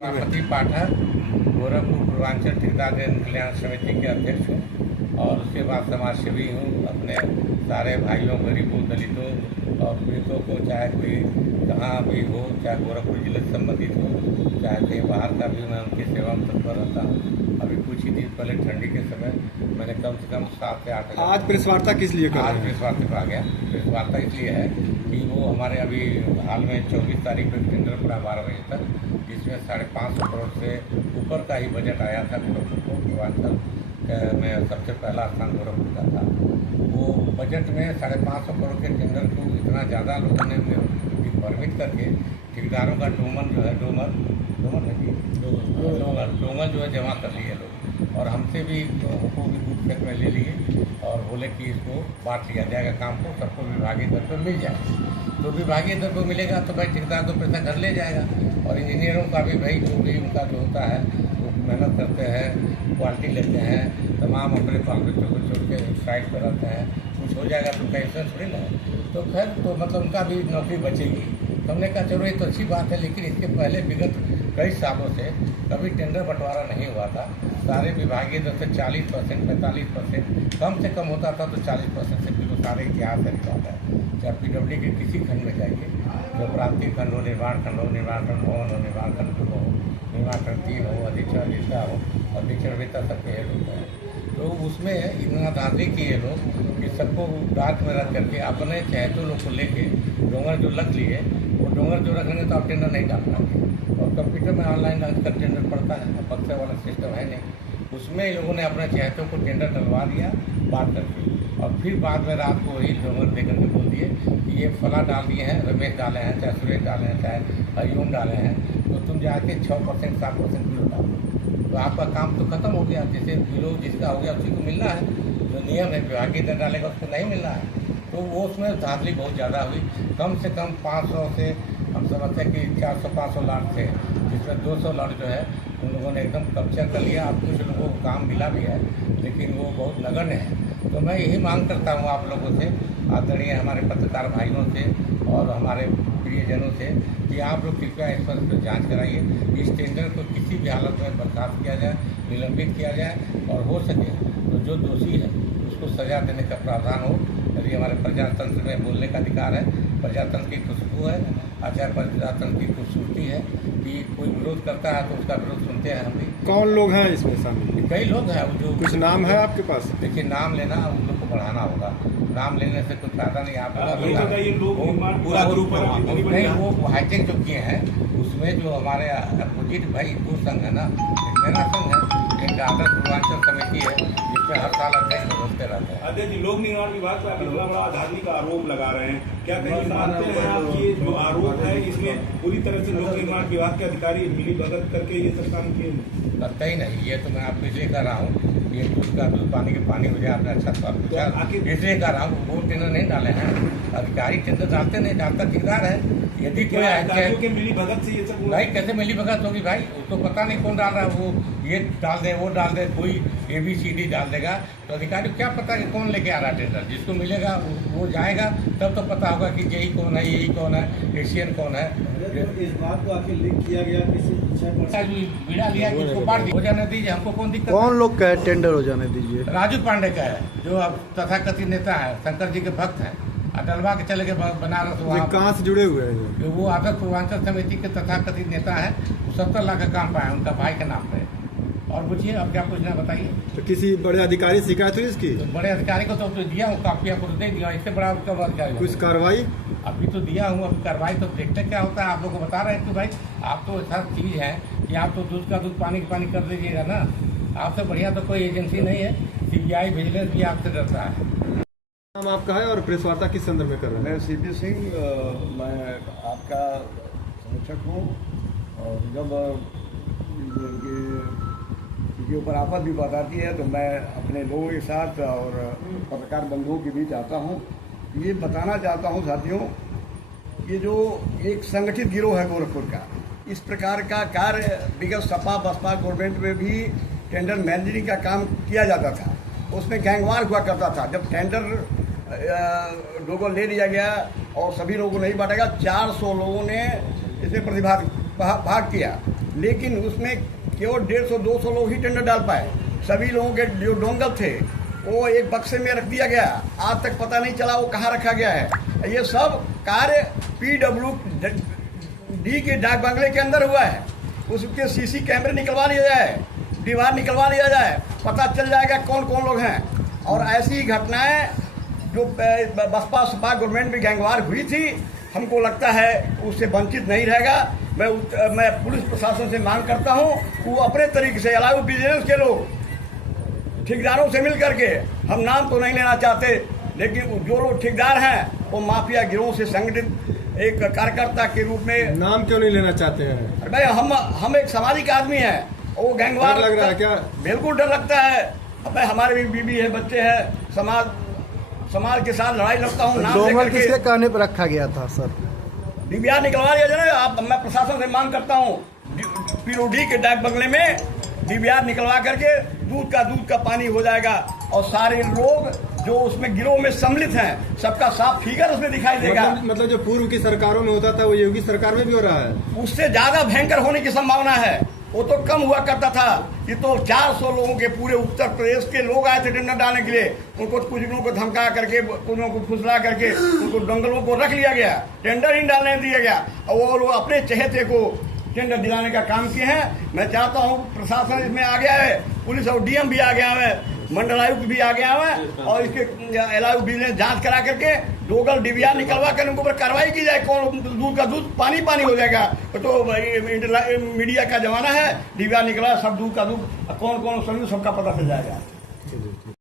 पार्वती पाठक गोरखपुर पूर्वांचल ठेकेदार जन कल्याण समिति के अध्यक्ष हूँ और उसके बाद समाज सेवी हूँ। अपने सारे भाइयों, गरीबों, दलितों और पीड़ितों को, चाहे कोई कहाँ भी हो, चाहे गोरखपुर जिले से संबंधित हो, चाहे कहीं बाहर का भी, मैं उनकी सेवा में तत्पर रहता हूँ। अभी कुछ ही दिन पहले ठंडी के समय मैंने कम से कम 7 से 8 आज प्रेस वार्ता किस लिए कर रहे हैं? आज प्रेस वार्ता पर आ गया। प्रेस वार्ता इसलिए है कि वो हमारे अभी हाल में 24 तारीख को टेंडर पड़ा 12 बजे तक, जिसमें 550 करोड़ से ऊपर का ही बजट आया था। गोरखपुर को पूर्वांचल में सबसे पहला स्थान गोरखपुर का था। वो बजट में 550 करोड़ के टेंडर को इतना ज़्यादा लोगों ने परमिट करके ठेकेदारों का डोमन जो है जमा कर लिए लोग, और हमसे भी हमको भी कुछ खेत में ले लिए और बोले कि इसको बांट लिया जाएगा, काम को सबको विभागीय दर पर मिल जाए। तो विभागीय दर पर मिलेगा तो भाई ठेकेदार तो पैसा घर ले जाएगा, और इंजीनियरों का भी भाई जो भी उनका जो होता है वो मेहनत करते हैं, क्वालिटी लेते हैं, तमाम अपने बाल बच्चों को छोड़ के साइड पर रहते हैं, कुछ हो जाएगा तो कैसे थोड़ी ना। तो खैर तो मतलब उनका भी नौकरी बचेगी। तो हमने कहा चलो ये तो अच्छी बात है, लेकिन इसके पहले विगत कई सालों से कभी टेंडर बंटवारा नहीं हुआ था। सारे विभागीय दर से 40%, 45%, कम से कम होता था तो 40% से भी सारे इतिहास है रिकॉर्ड है। चाहे पीडब्ल्यू के किसी खंड में जाइए, जो प्रांतीय खंड हो, निर्माण खंड हो, निर्माण खंड भवन हो, निर्माण खंड 2 हो, निर्माण खंड 3 हो, अधीक्षण अधीक्षता हो, अधीक्षण वेतन सबके हेड होता है। तो उसमें इतना धांधली किए लोग कि सबको डाक में रख करके अपने चहेतों लोग को लेके डोंगर जो लग लिए, वो डोंगर जो रखेंगे तो आप टेंडर नहीं डाल पाएंगे। और कंप्यूटर में ऑनलाइन का टेंडर पड़ता है, बक्से वाला सिस्टम है नहीं। उसमें लोगों ने अपने चहेतों को टेंडर डलवा दिया बात करके, और फिर बाद में रात को वही डोंगर दे करके बोल दिए कि ये फला डाल दिए हैं, रमेश डाले हैं, चाहे सुरेश डाले हैं, चाहे हरिओम डाले हैं, तो तुम जाके 6%, 7% बिलो डालो, तो आपका काम तो खत्म हो गया। जैसे बिलो जिसका हो गया उसी को मिलना है, जो नियम है विभागीय दर डालेगा उसको नहीं मिलना है। तो वो उसमें धांधली बहुत ज़्यादा हुई। कम से कम 500 से हम समझते हैं कि 400-500 लाख थे, जिसमें 200 लाख जो है उन लोगों ने एकदम कब्जा कर लिया। अब कुछ लोगों को काम मिला भी है, लेकिन वो बहुत नगण्य है। तो मैं यही मांग करता हूँ आप लोगों से, आदरणीय हमारे पत्रकार भाइयों से और हमारे प्रियजनों से, कि आप लोग कृपया इस पर जाँच कराइए, इस टेंडर को किसी भी हालत में बर्खास्त किया जाए, निलंबित किया जाए, और हो सके तो जो दोषी है उसको सजा देने का प्रावधान हो। यदि हमारे प्रजातंत्र में बोलने का अधिकार है, प्रजातंत्र की खुशबू है, आचार प्रजातंत्र की खूबसूरती है कि कोई विरोध करता है तो उसका विरोध सुनते हैं हम भी। कौन लोग हैं इसमें शामिल? कई लोग हैं जो, कुछ नाम है आपके पास? देखिए नाम लेना उन लोग को बढ़ाना होगा, नाम लेने से कुछ फायदा नहीं। आप पूरा ग्रुप नहीं, वो हाईटेक जो किए हैं उसमें जो हमारे अपोजिट भाई 2 संघ है ना, एक मेरा संघ है, एक दादर पूर्वांचल समिति है, जिसमें हर साल अध्यक्ष बदलते रहते हैं। अध्यक्ष जी, लोक निर्माण विभाग पर बड़ा बड़ा धांधली का आरोप लगा रहे हैं, क्या कहीं मानते हैं आप ये जो आरोप है इसमें पूरी तरह से लोक निर्माण विभाग के अधिकारी मिली भगत करके ये सब काम किए? करता ही नहीं। ये तो मैं आपको इसलिए कर रहा हूँ, ये दूध का दूध पानी के पानी हो जाए। आपने अच्छा सवाल पूछा, इसलिए कर रहा हूँ। वो टेंडर नहीं डाले हैं, अधिकारी टेंडर डालते नहीं, डालता ठेकेदार है। यदि कोई अधिकारियों के मिली भगत से ये सब नहीं, कैसे मिली भगत होगी भाई? उसको पता नहीं कौन डाल रहा है, वो ये डाल दे, वो डाल दे, कोई ABCD डाल देगा, तो अधिकारी को क्या पता कि कौन लेके आ रहा है टेंडर? जिसको मिलेगा वो जाएगा, तब तो पता होगा कि यही कौन है, यही कौन है, एशियन कौन है। इस बात को आखिर लिख किया गया किसी बीड़ा लिया कि उसको बांट हो जाने दीजिए, हमको कौन दिक्कत? कौन लोग का टेंडर हो जाने दीजिए? राजू पांडे का है, जो अब तथाकथित नेता है, शंकर जी के भक्त हैं, डलवा के चले गए बनारस। कहाँ से जुड़े हुए हैं? वो आदर पूर्वांचल समिति के तथाकथित नेता है, वो 70 लाख का काम पाया उनका भाई के नाम पे। और पूछिए अब क्या पूछना बताइए। तो किसी बड़े अधिकारी से शिकायत हुई इसकी? तो बड़े अधिकारी को तो दिया हूँ, काफी आपको दे दिया, इससे बड़ा उसका अधिकारी कुछ कार्रवाई अभी तो दिया हूँ। अभी कार्रवाई तो देखते क्या होता है। आप लोग को बता रहे हैं कि भाई आप तो ऐसा चीज़ है कि आप तो दूध का दूध पानी का पानी कर दीजिएगा ना। आपसे बढ़िया तो कोई एजेंसी नहीं है, CBI विजिलेंस भी आपसे डरता है। नाम आपका है और प्रेस वार्ता किस संदर्भ में कर रहे हैं? मैं CP सिंह, मैं आपका समीक्षक हूँ, और जब इनके ऊपर आफत भी बताती है तो मैं अपने लोगों के साथ और पत्रकार बंधुओं के बीच आता हूँ। ये बताना चाहता हूँ साथियों, ये जो एक संगठित गिरोह है गोरखपुर का, इस प्रकार का कार्य विगत सपा बसपा गवर्नमेंट में भी टेंडर मैनेजरिंग का काम किया जाता था, उसमें गैंगवार हुआ करता था। जब टेंडर लोगों ले लिया गया और सभी लोगों को नहीं बांटा गया, 400 लोगों ने इसमें भाग किया। लेकिन उसमें केवल 150-200 लोग ही टेंडर डाल पाए। सभी लोगों के जो डोंगल थे वो एक बक्से में रख दिया गया, आज तक पता नहीं चला वो कहाँ रखा गया है। ये सब कार्य PWD के डाक बंगले के अंदर हुआ है। उसके CC कैमरे निकलवा लिया जाए, दीवार निकलवा लिया जाए, पता चल जाएगा कौन कौन लोग हैं। और ऐसी घटनाएं जो बसपा सपा गवर्नमेंट में गैंगवार हुई थी, हमको लगता है उससे वंचित नहीं रहेगा। मैं पुलिस प्रशासन से मांग करता हूं वो अपने तरीके से अलाउ बिजनेस के लोग ठेकेदारों से मिल करके, हम नाम तो नहीं लेना चाहते, लेकिन जो लोग ठेकेदार हैं वो माफिया गिरोह से संगठित एक कार्यकर्ता के रूप में। नाम क्यों नहीं लेना चाहते हैं? अरे भाई हम एक सामाजिक आदमी हैं, वो गैंगवार लग रहा है क्या? बिल्कुल डर लगता है। अब हमारे भी बीवी है, बच्चे हैं, समाज के साथ लड़ाई लड़ता हूँ। डोंगल किसके कहने पर रखा गया था सर? DVR निकलवा दिया जाए ना। मैं प्रशासन से मांग करता हूँ PWD के डाक बंगले में DVR निकलवा करके दूध का पानी हो जाएगा और सारे लोग जो उसमें गिरोह में सम्मिलित हैं सबका साफ फिगर उसमें दिखाई देगा। मतलब जो पूर्व की सरकारों में होता था वो योगी सरकार में भी हो रहा है? उससे ज्यादा भयंकर होने की संभावना है। वो तो कम हुआ करता था, ये तो 400 लोगों के पूरे उत्तर प्रदेश के लोग आए थे टेंडर डालने के लिए। उनको कुछ लोगों को धमका करके, कुछ लोगों को फुसला करके उनको दंगलों को रख लिया गया, टेंडर ही डालने दिया गया और वो लोग अपने चहेते को टेंडर दिलाने का काम किए हैं। मैं चाहता हूँ प्रशासन इसमें आ गया है, पुलिस और DM भी आ गया है, मंडल आयुक्त भी आ गया है और इसके अलाउ बिजनेस जांच करा करके डोंगल DVR निकलवा कर उनके ऊपर कार्रवाई की जाए। कौन दूध का दूध पानी हो जाएगा। तो मीडिया का जमाना है, DVR निकला सब दूध का दूध कौन सबका पता चल जाएगा।